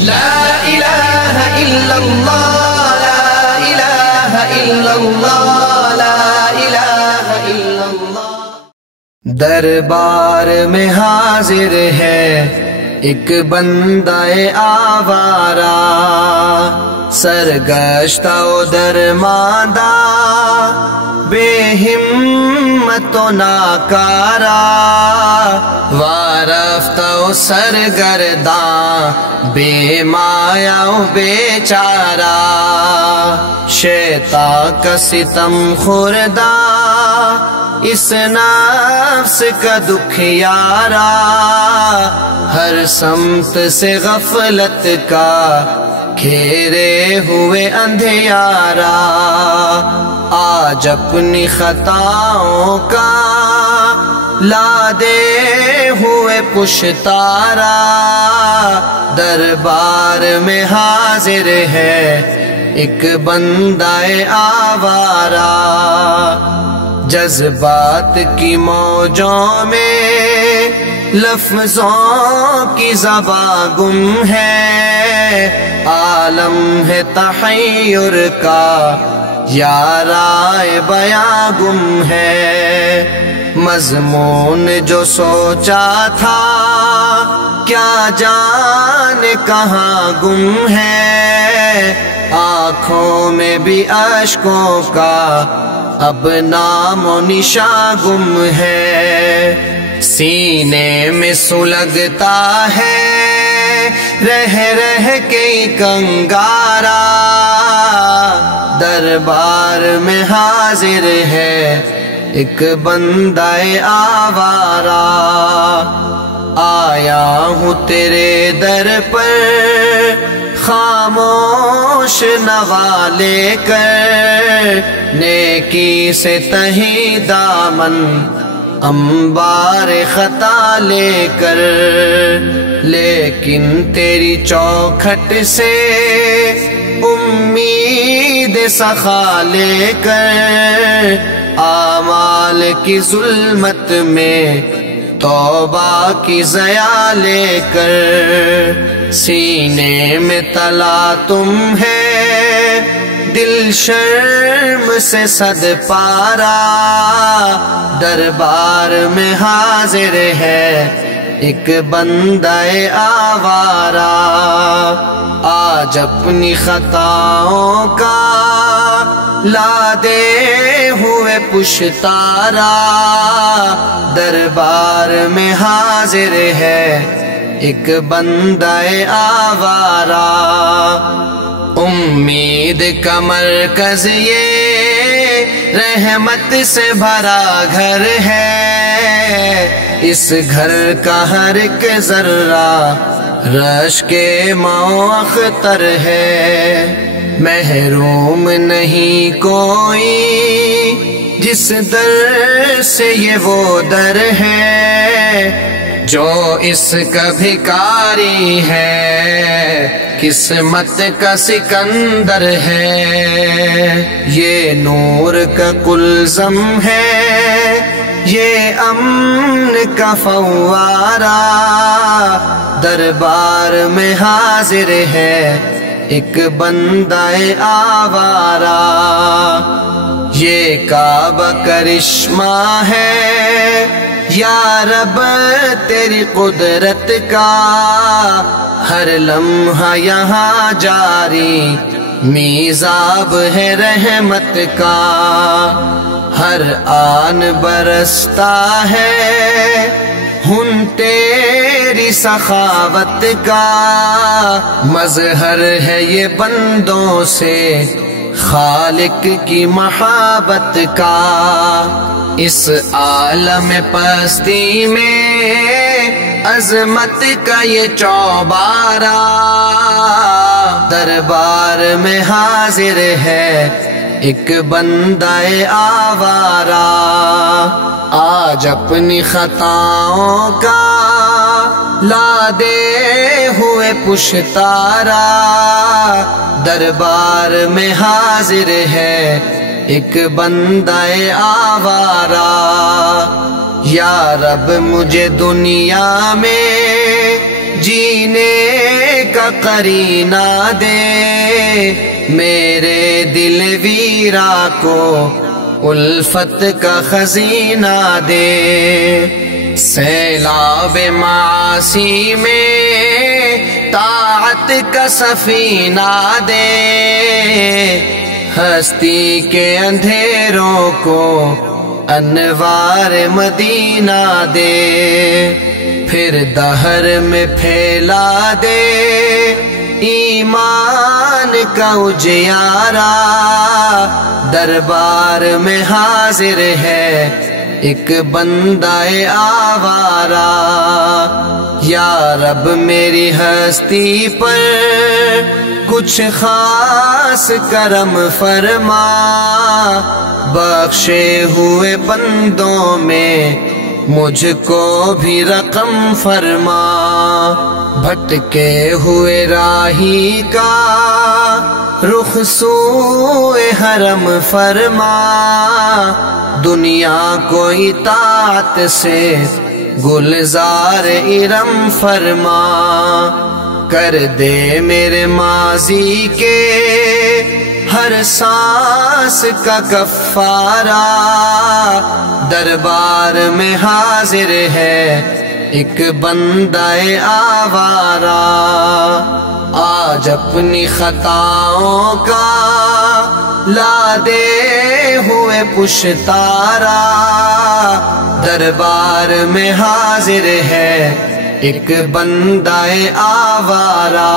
لا الہ الا اللہ، لا الہ الا اللہ، لا الہ الا اللہ۔ دربار میں حاضر ہے ایک بندہ آوارہ، سرگشتہ و درماندہ، بے ہمت و ناکارہ، وارفتہ و سرگرداں، بے مایا و بیچارہ، شیطان کا ستم خوردہ، اس نفس کا دکھیارا، ہر سمت سے غفلت کا گھیرے ہوئے اندھیارا، آج اپنی خطاؤں کا لادے ہوئے پشتارا، دربار میں حاضر ہے ایک بندہ آوارہ، جذبات کی موجوں میں لفظوں کی زباں گم ہے، عالم ہے تحیر کا یا رائے بیاں گم ہے، مضمون جو سوچا تھا کیا جانے کہاں گم ہے، آنکھوں میں بھی اشکوں کا اب نام و نشاں گم ہے، سینے میں سلگتا ہے رہ رہ کے کنگارا، دربار میں حاضر ہے ایک بندہ آوارہ، آیا ہوں تیرے در پر خاموش نوا لے کر، نیکی سے تہی دامن انبار خطا لے کر، لیکن تیری چوکھٹ سے امید سخا لے کر، اعمال کی ظلمت میں توبہ کی ضیا لے کر، سینے میں تلا تم ہے دل شرم سے صد پارا، دربار میں حاضر ہے ایک بندہ آوارہ، آج اپنی خطاؤں کا لادے ہوئے پشتارا، دربار میں حاضر ہے ایک بندہ آوارہ، امید کا مرکز یہ رحمت سے بھرا گھر ہے، اس گھر کا ہر ایک ذرہ رش کے ماں اختر ہے، محروم نہیں کوئی جس در سے یہ وہ در ہے، جو اس کا بھکاری ہے قسمت کا سکندر ہے، یہ نور کا کلزم ہے یہ امن کا فوارہ، دربار میں حاضر ہے ایک بندہ آوارہ، یہ کعبہ کرشمہ ہے یا رب تیری قدرت کا، ہر لمحہ یہاں جاری میزاب ہے رحمت کا، ہر آن برستا ہے ہن تیری سخاوت کا، مظہر ہے یہ بندوں سے خالق کی محبت کا، اس عالم پستی میں عظمت کا یہ چوبارہ، دربار میں حاضر ہے ایک بندہ آوارہ، آج اپنی خطاؤں کا لادے ہوئے پشتارا، دربار میں حاضر ہے ایک بندہ آوارہ، یا رب مجھے دنیا میں جینے کا قرینہ دے، میرے دل ویرا کو الفت کا خزینہ دے، سیلاب معاصی میں طاعت کا سفینہ دے، ہستی کے اندھیروں کو انوار مدینہ دے، پھر دہر میں پھیلا دے ایمان کا اجیارہ، دربار میں حاضر ہے ایک بندہ آوارہ، یا رب میری ہستی پر کچھ خاص کرم فرما، بخشے ہوئے بندوں میں مجھ کو بھی رقم فرما، بھٹکے ہوئے راہی کا رخ سوئے حرم فرما، دنیا کو اطاعت سے گلزار ارم فرما، کر دے میرے ماضی کے ہر سانس کا کفارہ، دربار میں حاضر ہے ایک بندہ آوارہ، آج اپنی خطاؤں کا لا دے ہوئے پشتارا، دربار میں حاضر ہے ایک بندہ آوارہ۔